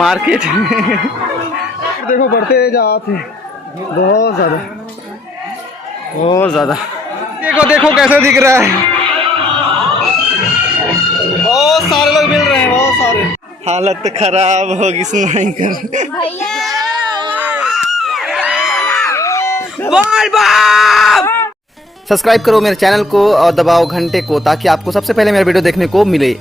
Market देखो बढ़ते जाते बहुत ज़्यादा। देखो देखो कैसे दिख रहा है, बहुत सारे लोग मिल रहे हैं, बहुत सारे। हालत खराब होगी सुनाई कर। सब्सक्राइब करो मेरे चैनल को और दबाओ घंटे को ताकि आपको सबसे पहले मेरा वीडियो देखने को मिले।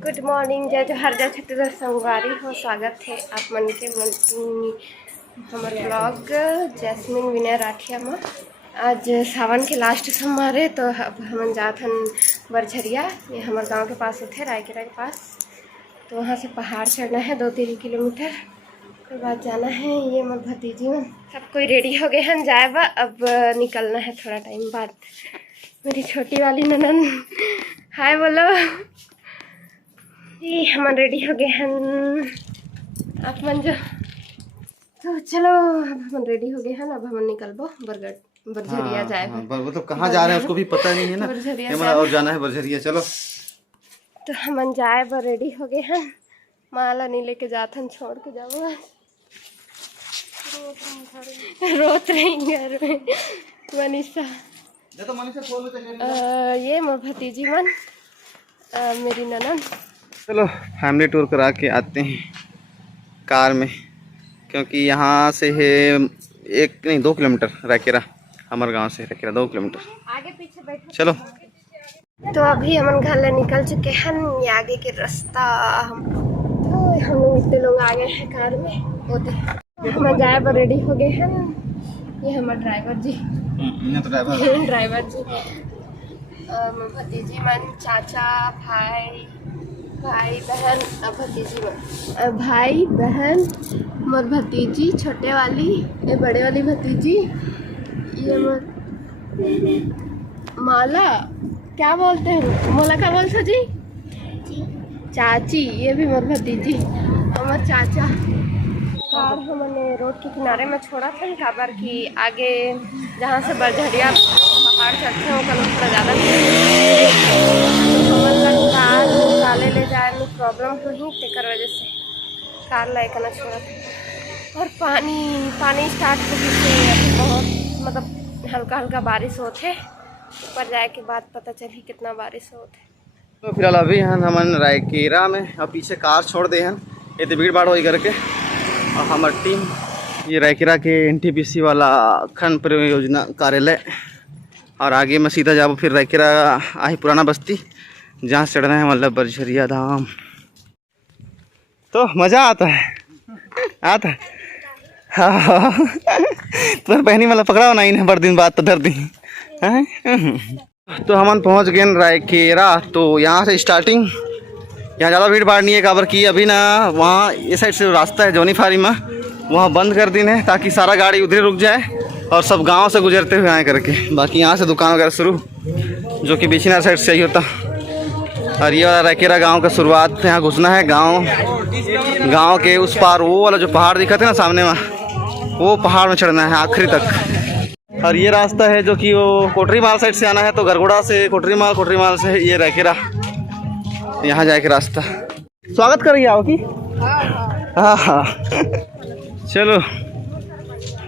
गुड मॉर्निंग, जय जोहार, जय छत्तीसगढ़ संगवारी हो। स्वागत है आप मन के हमारे ब्लॉग जैस्मिन विनय राठिया में। आज सावन के लास्ट सोमवार है तो हम जात हन बरझरिया, ये हमारे गांव के पास होते रायकेरा के पास। तो वहाँ से पहाड़ चढ़ना है 2-3 किलोमीटर के बाद जाना है। ये मोर भतीजी में सब कोई रेडी हो गए हैं, जाए बा अब निकलना है थोड़ा टाइम बाद। मेरी छोटी वाली ननन हाय बोलो जी, हम रेडी हो गए हैं आप मन जो। तो चलो अब हम रेडी हो गए हैं, अब हम निकलबो बरझरिया जाए। वो तो कहाँ जा रहे हैं उसको भी पता नहीं है ना, और जाना है बरझरिया। चलो तो हम जाए बर रेडी हो गए हैं, माला नहीं लेके जाते हैं, छोड़ के जाओ। रोत रही घर में मनीषा। ये मोर भतीजी मन मेरी ननन। चलो फैमिली टूर करा के आते हैं कार में, क्योंकि यहाँ से है 2 किलोमीटर रायकेरा, हमारे गांव से रायकेरा 2 किलोमीटर आगे पीछे बैठो। चलो तो अभी हम घर ले निकल चुके हैं, ये आगे के रास्ता। हम लोग इतने लोग आ गए हैं कार में, हम जाए पर रेडी हो गए हैं। ये हमारे ड्राइवर जी, ड्राइवर जी, भतीजी मन, चाचा, भाई बहन, भतीजी मन, भाई बहन, मोर भतीजी छोटे वाली, ये बड़े वाली भतीजी, ये मोर माला, क्या बोलते हैं मोला, क्या बोलते जी? चाची। ये भी मोर भतीजी, हमार चाचा। कार हमने रोड के किनारे में छोड़ा था खबर कि आगे जहाँ से बरझरिया पहाड़ चढ़ते हैं वो थोड़ा ज़्यादा कार निकाले ले जाए में प्रॉब्लम हुई, तेकर वजह से कार लायक ना छोड़ा था। और पानी स्टार्ट हो गई, अभी बहुत मतलब हल्का बारिश होते, ऊपर जाए के बाद पता चली कितना बारिश होते। तो फिलहाल अभी हैं हमन रायकेरा में, अब पीछे कार छोड़ दे हैं, ये तो भीड़ भाड़ हो करके। और हमारी टीम ये रायकेरा के NTPC वाला खंड परियोजना कार्यालय, और आगे मैं सीधा जाऊँ फिर रायकेरा आई पुराना बस्ती, जहाँ चढ़ना है मतलब बरझरिया धाम। तो मज़ा आता है हाँ तुम्हारे बहनी मतलब पकड़ा नहीं है बड़ दिन बाद तो धर दी। तो हम पहुँच गए रायकेरा। तो यहाँ से स्टार्टिंग, यहाँ ज़्यादा भीड़ भाड़ नहीं है काबर की अभी ना, वहाँ ये साइड से रास्ता है जोनी फारी में, वहाँ बंद कर दी है ताकि सारा गाड़ी उधर रुक जाए और सब गांव से गुजरते हुए आए करके। बाकी यहाँ से दुकान वगैरह शुरू, जो कि बिछिनार साइड से ही होता। और ये वाला रायकेरा गांव का शुरुआत, यहाँ घुसना है गांव के उस पार, वो वाला जो पहाड़ दिखा थे ना सामने में, वो पहाड़ में चढ़ना है आखिरी तक। और ये रास्ता है जो कि वो कोटरी माल साइड से आना है, तो गरगोड़ा से कोटरी माल से ये रायकेरा यहाँ जाए के रास्ता। स्वागत करिए आओ की। हाँ चलो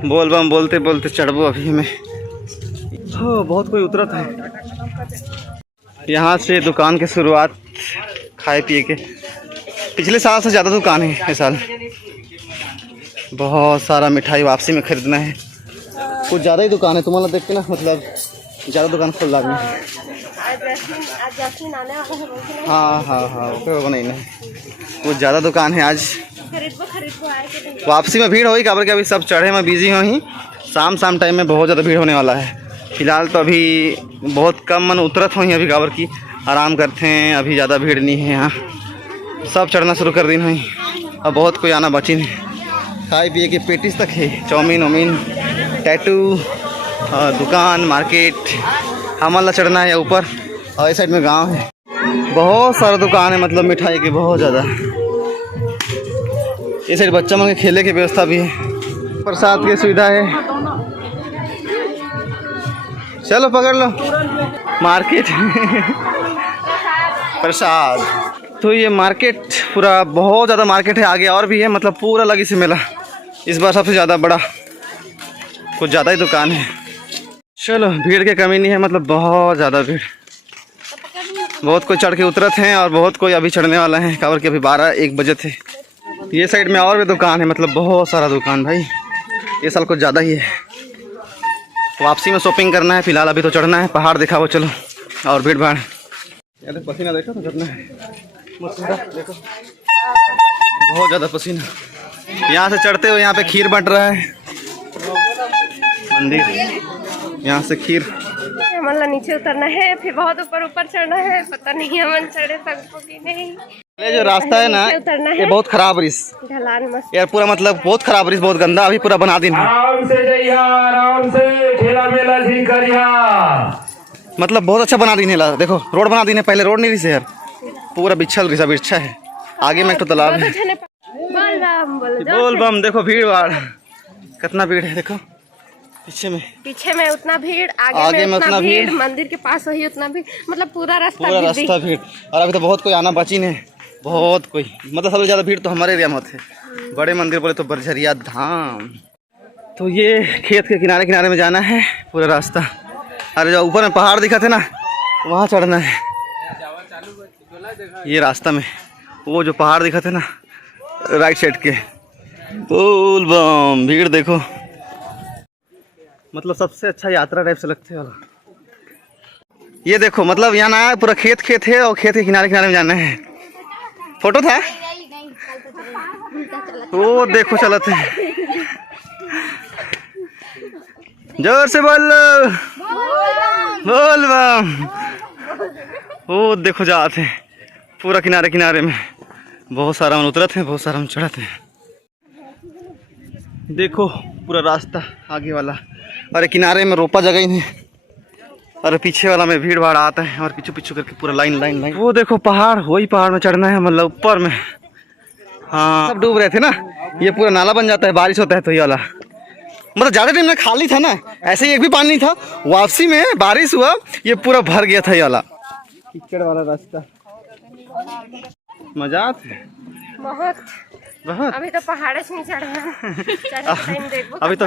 बोल बम बोलते बोलते चढ़बो अभी में। हो बहुत कोई उतरत है। यहाँ से दुकान की शुरुआत, खाए पिए के। पिछले साल से ज़्यादा दुकान है इस साल, बहुत सारा मिठाई वापसी में खरीदना है, कुछ ज़्यादा ही दुकान है। तुम्हारा देख के ना मतलब ज़्यादा दुकान खोल रहा है। हाँ वो नहीं कुछ ज़्यादा दुकान है आज। वापसी में भीड़ होगी काबर के अभी सब चढ़े में बिजी हो ही, शाम टाइम में बहुत ज़्यादा भीड़ होने वाला है। फिलहाल तो अभी बहुत कम मन उतरत हुई अभी काबर की आराम करते हैं, अभी ज़्यादा भीड़ नहीं है यहाँ, सब चढ़ना शुरू कर दी हुई। अब बहुत कोई आना बची नहीं। खाए पिए के पेटिस तक है, चाउमीन टैटू, दुकान, मार्केट, हमला चढ़ना है ऊपर। और इस साइड में गांव है, बहुत सारा दुकान है, मतलब मिठाई की बहुत ज़्यादा। इस साइड बच्चा मन के खेले की व्यवस्था भी है, प्रसाद की सुविधा है। चलो पकड़ लो मार्केट प्रसाद। तो ये मार्केट पूरा बहुत ज़्यादा मार्केट है, आगे और भी है, मतलब पूरा लगी से मेला इस बार सबसे ज़्यादा बड़ा, कुछ ज़्यादा ही दुकान है। चलो भीड़ की कमी नहीं है, मतलब बहुत ज़्यादा भीड़, बहुत कोई चढ़ के उतरत हैं और बहुत कोई अभी चढ़ने वाला है, काबर के अभी 12-1 बजे थे। ये साइड में और भी दुकान है, मतलब बहुत सारा दुकान भाई, ये साल कुछ ज़्यादा ही है। वापसी में शॉपिंग करना है, फिलहाल अभी तो चढ़ना है पहाड़, दिखाओ चलो, और भीड़ भाड़। यार पसीना देखो तो कितना है, देखो बहुत ज़्यादा पसीना। यहाँ से चढ़ते हुए यहाँ पे खीर बंट रहा है, मंदिर, यहाँ से खीर। हमारा नीचे उतरना है, फिर बहुत ऊपर ऊपर चढ़ना है, पता नहीं हम चढ़े सकते कि नहीं। ये जो रास्ता है ना, ये बहुत खराब रिस, ढलान मस्त यार पूरा मतलब बहुत खराब रिस, बहुत गंदा, अभी पूरा बना दी। आराम से जइया, आराम से ठेला मेला जी करिया। मतलब बहुत अच्छा बना दी नेला, देखो रोड बना दी ने, पहले रोड नहीं रही से यार, पूरा बिछल रिस, अभी अच्छा है। आगे में एक तो तालाब है। बोल बम, देखो भीड़ भाड़ कितना भीड़ है, देखो पीछे में उतना भीड़, आगे में उतना भीड़, मंदिर के पास वही उतना भीड़, मतलब पूरा रास्ता भीड़। और अभी तो बहुत कोई आना बची ने, बहुत कोई, मतलब सबसे ज़्यादा भीड़ तो हमारे एरिया में होते हैं। बड़े मंदिर बोले तो बरझरिया धाम। तो ये खेत के किनारे किनारे में जाना है पूरा रास्ता। अरे जो ऊपर में पहाड़ दिखा थे ना, वहाँ चढ़ना है। ये रास्ता में वो जो पहाड़ दिखा थे ना राइट साइड के, बोल बम, भीड़ देखो, मतलब सबसे अच्छा यात्रा टाइप से लगते वाला। ये देखो मतलब यहाँ ना पूरा खेत है, और खेत के किनारे किनारे में जाना है। फोटो था वो देखो चलते हैं, जोर से बोलो बोल बम। वो देखो जाते हैं पूरा किनारे किनारे में, बहुत सारा हम उतरत हैं, बहुत सारा हम चढ़ते हैं। देखो पूरा रास्ता आगे वाला, अरे किनारे में रोपा जगह ही नहीं, अरे पीछे वाला में भीड़ भाड़ आता है, और पीछू पीछू करके पूरा लाइन लाइन लाइन। वो देखो पहाड़, वही पहाड़ में चढ़ना है, मतलब ऊपर में। हाँ सब डूब रहे थे ना, ये पूरा नाला बन जाता है, बारिश होता है तो ये वाला, मतलब ज़्यादा टाइम में खाली था ना, ऐसे ही एक भी पानी नहीं था, वापसी में बारिश हुआ, ये पूरा भर गया था ये वाला कीचड़ वाला रास्ता। मजा आता है बहुत। अभी तो पहाड़ से नहीं चढ़े हैं, अभी तो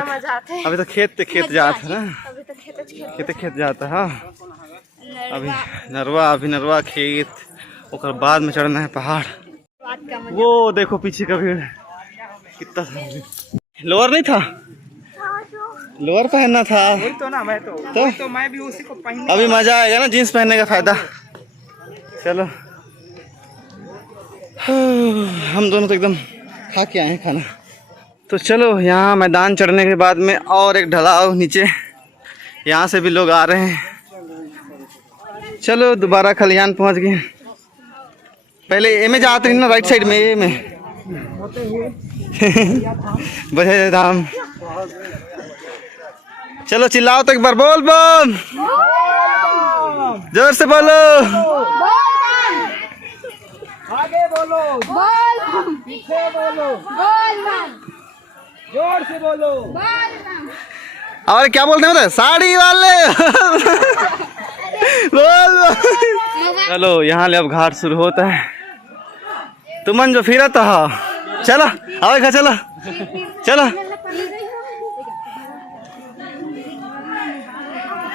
खेत जाता है ना, अभी तो खेत जाता है। हाँ अभी नरवा खेत, और बाद में चढ़ना है पहाड़। वो देखो पीछे का भीड़ कितना, लोअर नहीं था, लोअर पहनना था तो ना मैं तो मैं भी उसी को पहन। अभी मजा आएगा ना जीन्स पहनने का फायदा। चलो हम दोनों तो एकदम खा के आए हैं खाना। तो चलो यहाँ मैदान चढ़ने के बाद में और एक ढलाव नीचे, यहाँ से भी लोग आ रहे हैं। चलो दोबारा खलियान पहुँच गए। पहले ए में जाते हैं ना, राइट साइड में ए में बजे धाम। चलो चिल्लाओ तो एक बार, बोल बम, जोर से बोलो, आगे बोलो, बोल, पीछे बोलो, बोल, जोर से बोलो। और क्या बोलते हैं साड़ी वाले बोल। चलो यहाँ ले अब घाट शुरू होता है, तुमन जो फिरत हो, चलो आवेगा, चलो चलो।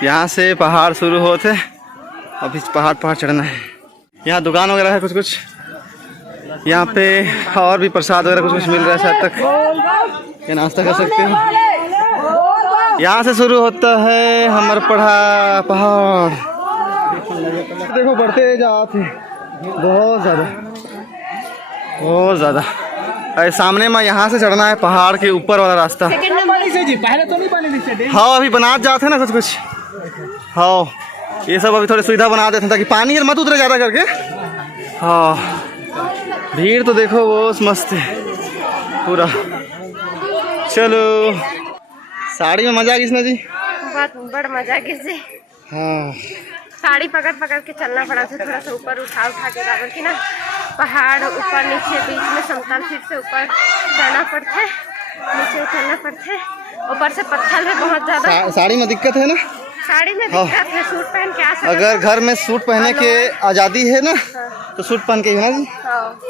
यहाँ से पहाड़ शुरू होते, अभी पहाड़ चढ़ना है। यहाँ दुकान वगैरह है कुछ, यहाँ पे और भी प्रसाद वगैरह कुछ मिल रहा है शायद तक, ये नाश्ता कर सकते हैं। यहाँ से शुरू होता है हमारा पहाड़, देखो बढ़ते जाते बहुत ज़्यादा। अरे सामने में यहाँ से चढ़ना है पहाड़ के ऊपर वाला रास्ता। पहले तो नहीं बने, हाँ अभी बना जाते हैं ना कुछ। हाँ ये सब अभी थोड़ी सुविधा बना देते हैं ताकि पानी मत उतरे ज़्यादा करके। हाँ भीड़ तो देखो वो मस्त है पूरा। चलो साड़ी में मजा किसने जी? बहुत बड़ा मजा किसे। हाँ साड़ी पकड़ के चलना पड़ा था, थोड़ा सा ऊपर उठा के, बराबर की ना पहाड़ ऊपर नीचे बीच में समतल, फिर से ऊपर जाना पड़ता है, नीचे उतरना पड़ता है, ऊपर से पत्थर है बहुत ज़्यादा। साड़ी में दिक्कत है ना? साड़ी में हाँ। दिक्कत है, सूट पहन के आ सकते अगर घर में सूट पहनने के आज़ादी है ना तो सूट पहन के ही ना जी। हाँ।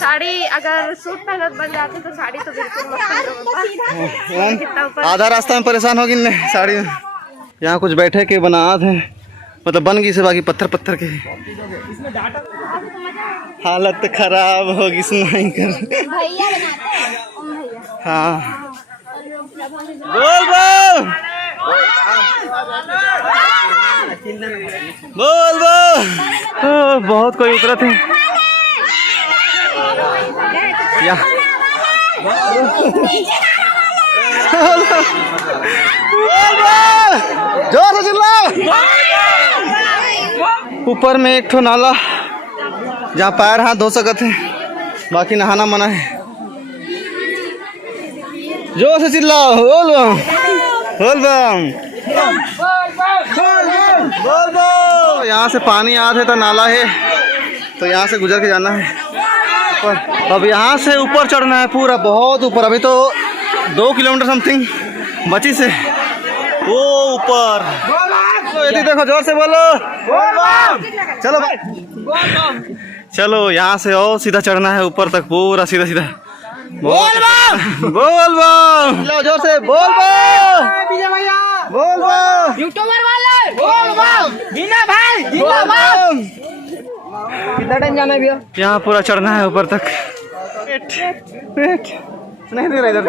साड़ी अगर सूट पहनत बन जाते तो साड़ी तो बिल्कुल मत पहनो पापा। आधा रास्ता में परेशान होगी न साड़ी में। यहाँ कुछ बैठे के बनात हैं, मतलब बन गई से बाकी पत्थर पत्थर के हालत खराब होगी सुनाई कर। भैया बनाते हैं, ओम भैया। हाँ बोल बोल बोल बोल। बहुत कोई उतरत है या जोर से चिल्लाओ। ऊपर में एक ठो नाला जहाँ पैर हाथ धो सकते हैं, बाकी नहाना मना है। जोर से चिल्लाओ, बोल बम बोल बम बोल बम। यहाँ से पानी आते तो नाला है, तो यहाँ से गुजर के जाना है ऊपर। अब यहाँ से ऊपर चढ़ना है पूरा, बहुत ऊपर। अभी तो 2 किलोमीटर समथिंग बची से वो ऊपर। यदि देखो जोर से बोलो चलो भाई चलो। यहाँ से और सीधा चढ़ना है ऊपर तक, पूरा सीधा सीधा। बोल बम बोल बम, जोर से बोल बम बोल बम। यूट्यूबर वाले बोल बम, बिना भाई बोल बम। कितना टाइम जाना है भैया? यहाँ पूरा चढ़ना है ऊपर तक। वेट नहीं दे रहा इधर।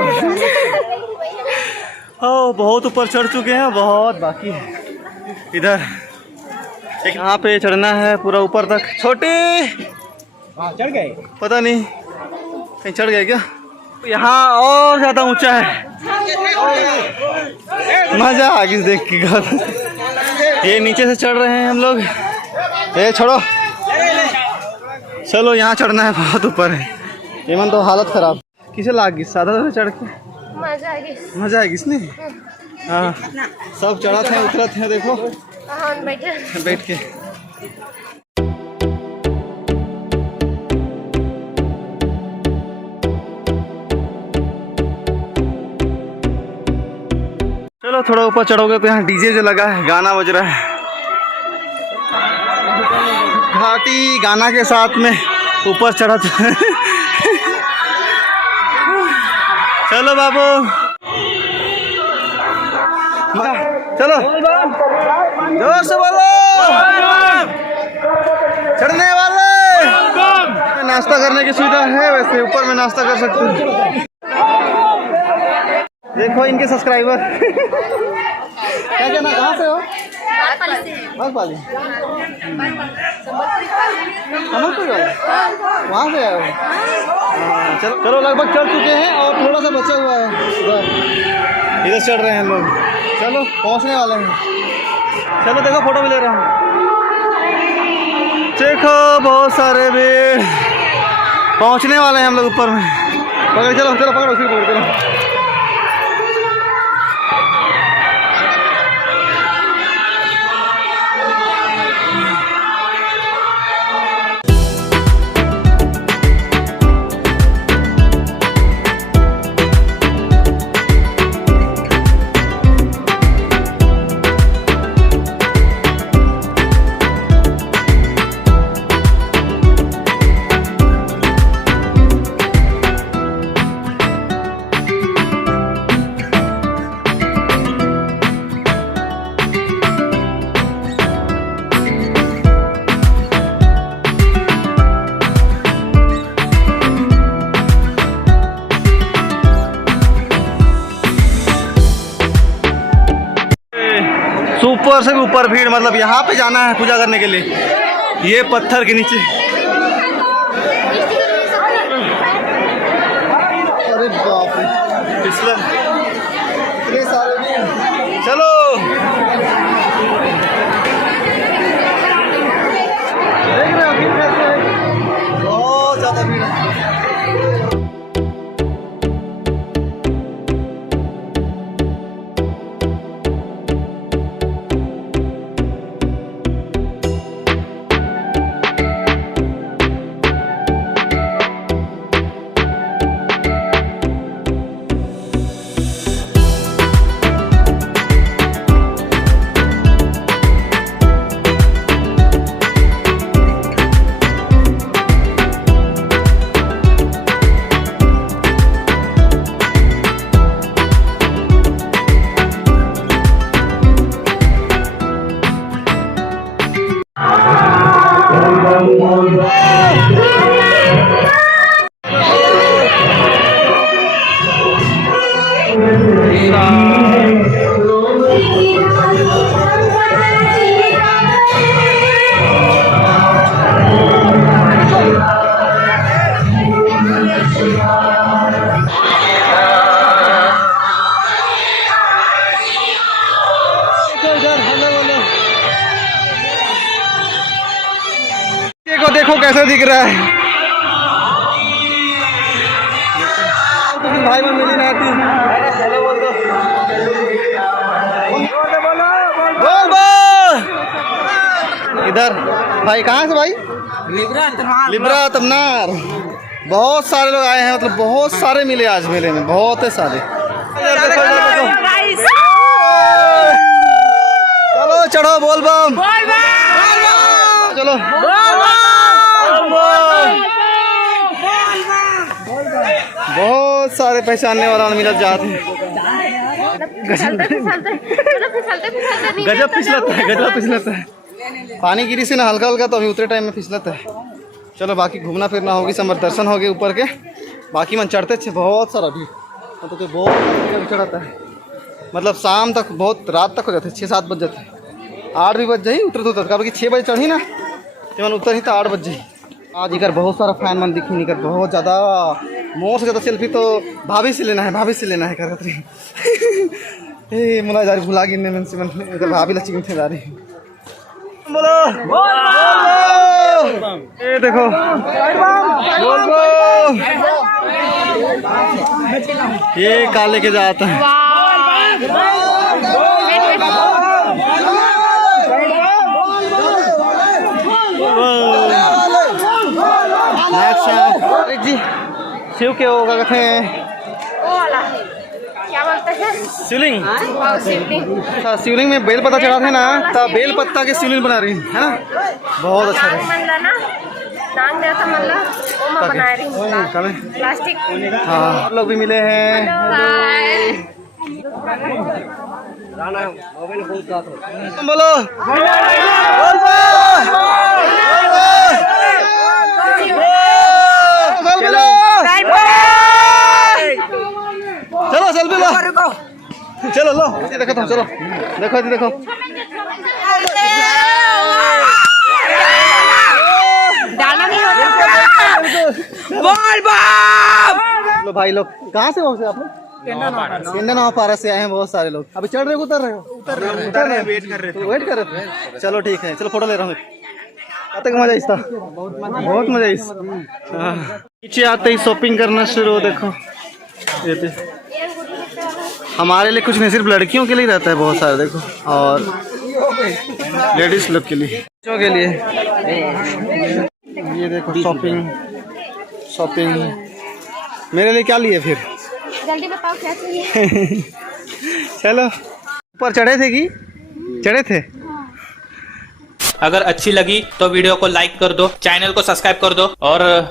ओ बहुत ऊपर चढ़ चुके हैं, बहुत बाकी है इधर। यहाँ पे चढ़ना है पूरा ऊपर तक। छोटी चढ़ गए? पता नहीं कहीं चढ़ गए क्या। यहाँ और ज्यादा ऊंचा है, मजा आ गई देख के। ये नीचे से चढ़ रहे हैं हम लोग। ए छोड़ो, चलो यहाँ चढ़ना है, बहुत ऊपर है। एमन तो हालत खराब। किसे लाग गई सादा चढ़ के? मजा आ गई। मजा आएगी इसने। हाँ सब चढ़त हैं उतरत हैं, देखो हाँ बैठे बैठ के। चलो थोड़ा ऊपर चढ़ोगे तो यहाँ डीजे जो लगा है, गाना बज रहा है। घाटी गाना के साथ में ऊपर चढ़ा। चलो बाबू चलो जोर से बोलो। चढ़ने वाले नाश्ता करने की सुविधा है, वैसे ऊपर में नाश्ता कर सकते हो। देखो इनके सब्सक्राइबर। क्या कहना, कहाँ से हो? बागपाली सम्बलपुर वाले, वहाँ से आए हो? हाँ, चलो चलो लगभग चढ़ चुके हैं और थोड़ा सा बचा हुआ है। इधर चढ़ रहे हैं हम लोग। चलो पहुँचने वाले हैं। चलो देखो फोटो भी ले रहा हूँ। देखो बहुत सारे भीड़, पहुँचने वाले हैं हम लोग ऊपर में। पकड़ चलो चलो पकड़ो, फिर पकड़ चलो। ऊपर से भी ऊपर भीड़, मतलब यहाँ पे जाना है पूजा करने के लिए। ये पत्थर के नीचे। अरे बाप रे फिसलन, इतने सारे भीड़। चलो देख रहे हो कितने, बहुत ज्यादा भीड़ है। देखो देखो कैसा दिख रहा है। तो फिर भाई बहन मिली ना आती। हेलो बोल दो। बोल बोल। इधर भाई कहाँ से भाई? लिब्रा तमनार। बहुत सारे लोग आए हैं, मतलब बहुत सारे मिले आज मेले में, बहुत है सारे। चलो चढ़ो बोल बम। चलो बहुत सारे पहचानने वाला मिलत जाते हैं। गजब फिसलता है, गजब फिसलता है। पानी गिरी से ना हल्का हल्का, तो अभी उतरे टाइम में फिसलता है। चलो बाकी घूमना फिरना होगी, समर दर्शन हो गए ऊपर के। बाकी मन चढ़ते अच्छे बहुत सारा भीड़, मतलब तो बहुत चढ़ाता है। मतलब शाम तक, बहुत रात तक हो जाते, 6-7 बज जाते हैं। 8 भी बज जाए उतरते उतर, क्योंकि 6 बजे चढ़ी ना तो मन उतर ही तो 8 बज जाए। आज इधर बहुत सारा फैन मन दिखी निकर, बहुत ज़्यादा। मोर से ज़्यादा सेल्फी तो भाभी से लेना है, भाभी से लेना है कर मुला जा रही भुला गिरने में से मन इधर भाभी लची गिनते जा रही। बोलो ये देखो बोल बोल। ये काले के जाता है। अरे जी शिव के होगा कहते हैं, क्या बोलते हैं? शिवलिंग। शिवलिंग। अच्छा शिवलिंग में बेल पत्ता चढ़ाते ना, तब बेल पत्ता के शिवलिंग बना रही है ना, बहुत अच्छा है। नांग देवता मतलब वो मैं बना रही हूँ प्लास्टिक। हाँ आप लोग भी मिले हैं। बोलो चलो सेल्फी लो, चलो लो ये देखो तुम, चलो देखो ये देखो। लो भाई लोग कहाँ से हो आप लोग? केंद्र नावपारा से आए हैं बहुत सारे लोग। अभी चढ़ रहे हो उतर रहे हो? उतर रहे वेट कर रहे थे। चलो ठीक है, चलो फोटो ले रहा हूँ। आते का मजा इस था, बहुत मजा इस। नीचे आते ही शॉपिंग करना शुरू हो। देखो ये हमारे लिए कुछ नहीं, सिर्फ लड़कियों के लिए रहता है बहुत सारे। देखो और लेडीज लोग के लिए, बच्चों के लिए। ये देखो शॉपिंग शॉपिंग। मेरे लिए क्या लिए फिर? जल्दी बताओ क्या चाहिए। चलो ऊपर चढ़े थे कि चढ़े थे? अगर अच्छी लगी तो वीडियो को लाइक कर दो, चैनल को सब्सक्राइब कर दो और